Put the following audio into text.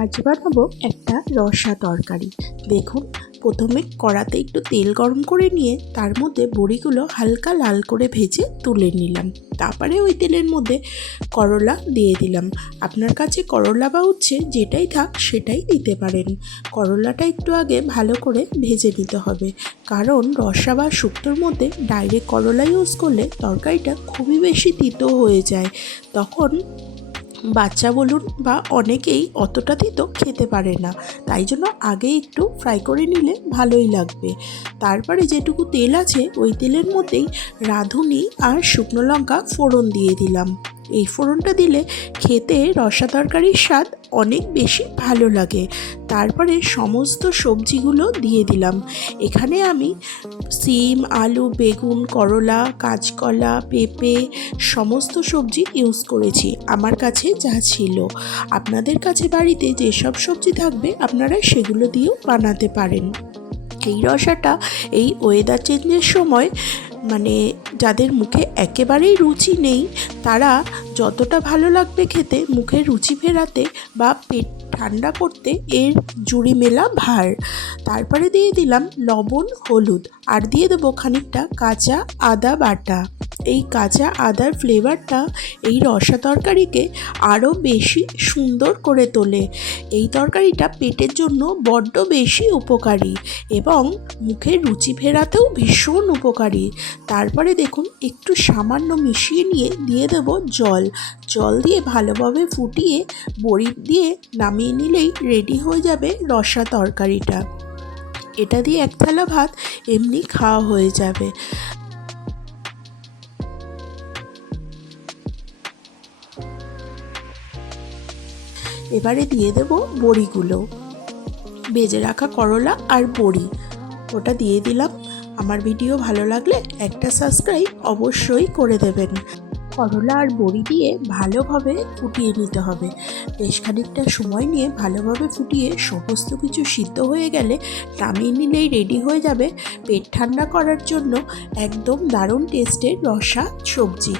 আজ বানাবো একটা রসা তরকারি। দেখুন, প্রথমে কড়াতে একটু তেল গরম করে নিয়ে তার মধ্যে বড়িগুলো হালকা লাল করে ভেজে তুলে নিলাম। তারপরে ওই তেলের মধ্যে করলা দিয়ে দিলাম। আপনার কাছে করলা বা উচ্ছে যেটাই থাক সেটাই দিতে পারেন। করলাটা একটু আগে ভালো করে ভেজে নিতে হবে, কারণ রসা বা শুক্তোর মধ্যে ডাইরেক্ট করলা ইউজ করলে তরকারিটা খুবই বেশি তিতো হয়ে যায়। তখন বাচ্চা বলুন বা অনেকেই অতটা তিতো খেতে পারে না, তাই জন্য আগে একটু ফ্রাই করে নিলে ভালোই লাগবে। তারপরে যেটুকু তেল আছে ওই তেলের মধ্যেই রাঁধুনি আর শুকনো লঙ্কা ফোড়ন দিয়ে দিলাম। এই ফোড়নটা দিলে খেতে রসা তরকারির স্বাদ অনেক বেশি ভালো লাগে। তারপরে সমস্ত সবজিগুলো দিয়ে দিলাম। এখানে আমি সিম, আলু, বেগুন, করলা, কাঁচকলা, পেঁপে সমস্ত সবজি ইউজ করেছি, আমার কাছে যা ছিল। আপনাদের কাছে বাড়িতে যেসব সবজি থাকবে আপনারা সেগুলো দিয়েও বানাতে পারেন। এই রসাটা এই ওয়েদার চেঞ্জের সময় যাদের মুখে একেবারেই রুচি নেই তারা যতটা ভালো লাগবে খেতে, মুখে রুচি ফেরাতে বা পেট ঠান্ডা করতে এর জুড়ি মেলা ভার। তারপরে দিয়ে দিলাম লবণ, হলুদ, আর দিয়ে দেবো খানিকটা কাঁচা আদা বাটা। এই কাঁচা আদার ফ্লেভারটা এই রসা তরকারিকে আরও বেশি সুন্দর করে তোলে। এই তরকারিটা পেটের জন্য বড্ড বেশি উপকারী এবং মুখের রুচি ফেরাতেও ভীষণ উপকারী। তারপরে দেখুন একটু সামান্য মিশিয়ে নিয়ে দিয়ে দেব জল। জল দিয়ে ভালোভাবে ফুটিয়ে বড়ি দিয়ে নামিয়ে নিলেই রেডি হয়ে যাবে রসা তরকারিটা। এটা দিয়ে এক থালা ভাত এমনি খাওয়া হয়ে যাবে। এবারে দিয়ে দেব বড়িগুলো, ভেজে রাখা করলা আর বড়ি ওটা দিয়ে দিলাম। আমার ভিডিও ভালো লাগলে একটা সাবস্ক্রাইব অবশ্যই করে দেবেন। করলা আর বড়ি দিয়ে ভালোভাবে ফুটিয়ে নিতে হবে। বেশ খানিকটা সময় নিয়ে ভালোভাবে ফুটিয়ে সমস্ত কিছু সিদ্ধ হয়ে গেলে নামিয়ে নিলেই রেডি হয়ে যাবে পেট ঠান্ডা করার জন্য একদম দারুণ টেস্টের রসা সবজি।